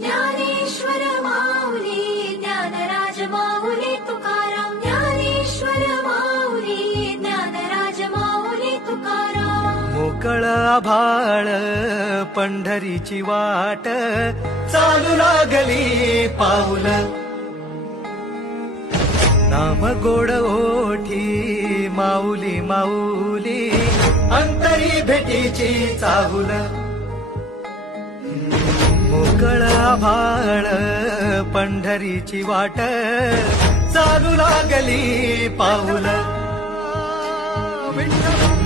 ज्ञानेश्वर माऊली ज्ञानराज माऊली तुकाराम ज्ञानेश्वर माऊली ज्ञानराज माऊली तुकाराम मोकळ आभाळ पंढरीची वाट चालू लागली पाऊल नाम गोड ओठी माऊली माऊली अंतरी भेटीची चाहुल मोकळ आभाळ पंढरीची वाट चालू लागली पाऊल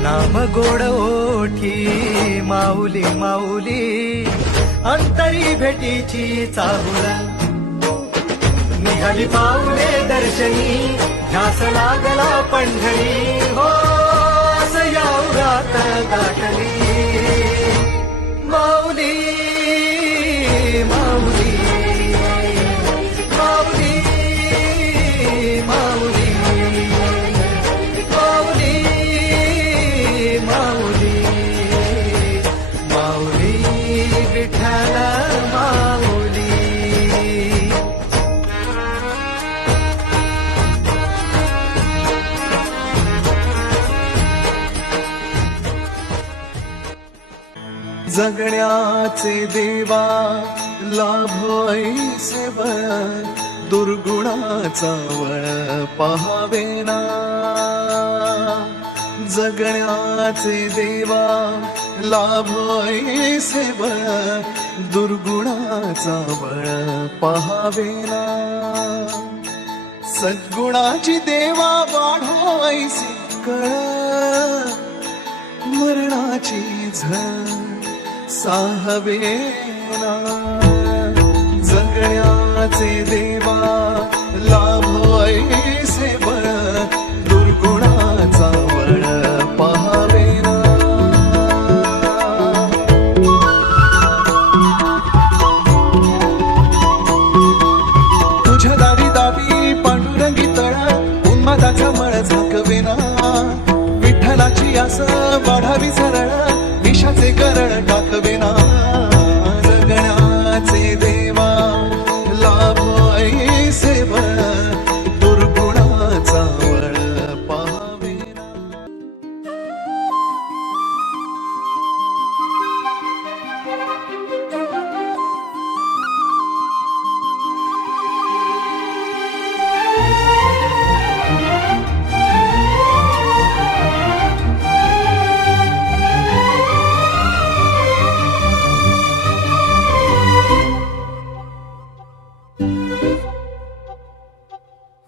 नाम गोड ओठी माऊली माऊली अंतरी भेटीची चाहुल निघाली पाऊले दर्शनी ध्यास लागला पंढरी हो असया उरात गाठली माऊली माऊली माऊली माऊली माऊली माऊली माऊली विठ्ठल माऊली जगण्याचे देवा लाभोईसे बळ दुर्गुणाचा वळ पहावेना जगण्याचे देवा लाभोईसे बळ दुर्गुणाचा बळ पहावेना सद्गुणाची देवा वाढवायसी कळ मरणाची झळ साहवेना जगण्याचे देवा लाभोईसे बळ दुर्गुणाचा बळ पहावेना तुझ्या दावी दावी पांडुरंगी तळ उन्मादाचा मळ झाकवेना विठ्ठलाची आस वाढावी सरळ विषाचे करण टाकवेना जगण्याचे देवा लाभोईसे बळ दुर्गुणाचा बळ पहावेना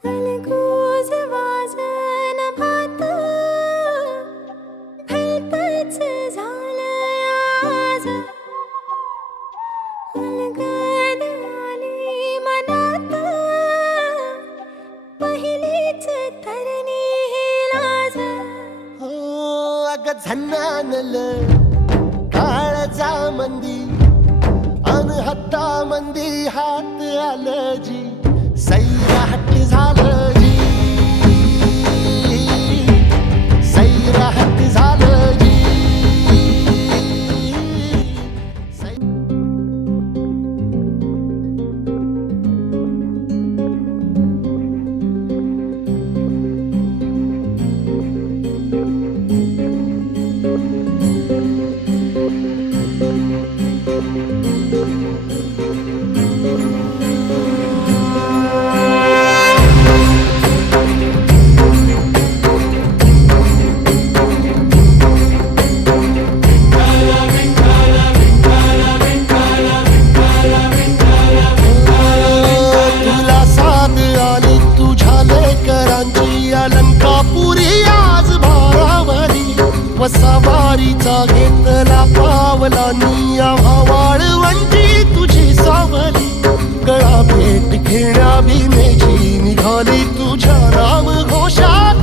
अलगोज वाजन भात भलतंच झालं आज अलगद आली मनात पहिलीच तरणी ही लाज अग झन्नानल काळजा मंदी अन हत्ता मंदी हात आलं जी सैरा हट्ट झालं जी सैरा हट्ट झालं जी तुला साथ आली तुझ्या लेकरांची अलंकापुरी आज भारावरी वसावारीचा घेतला पावला निया वाळवंटी तुझी सावली गळा भेट घेण्या भीमेची निघाली तुझ्या राम घोषात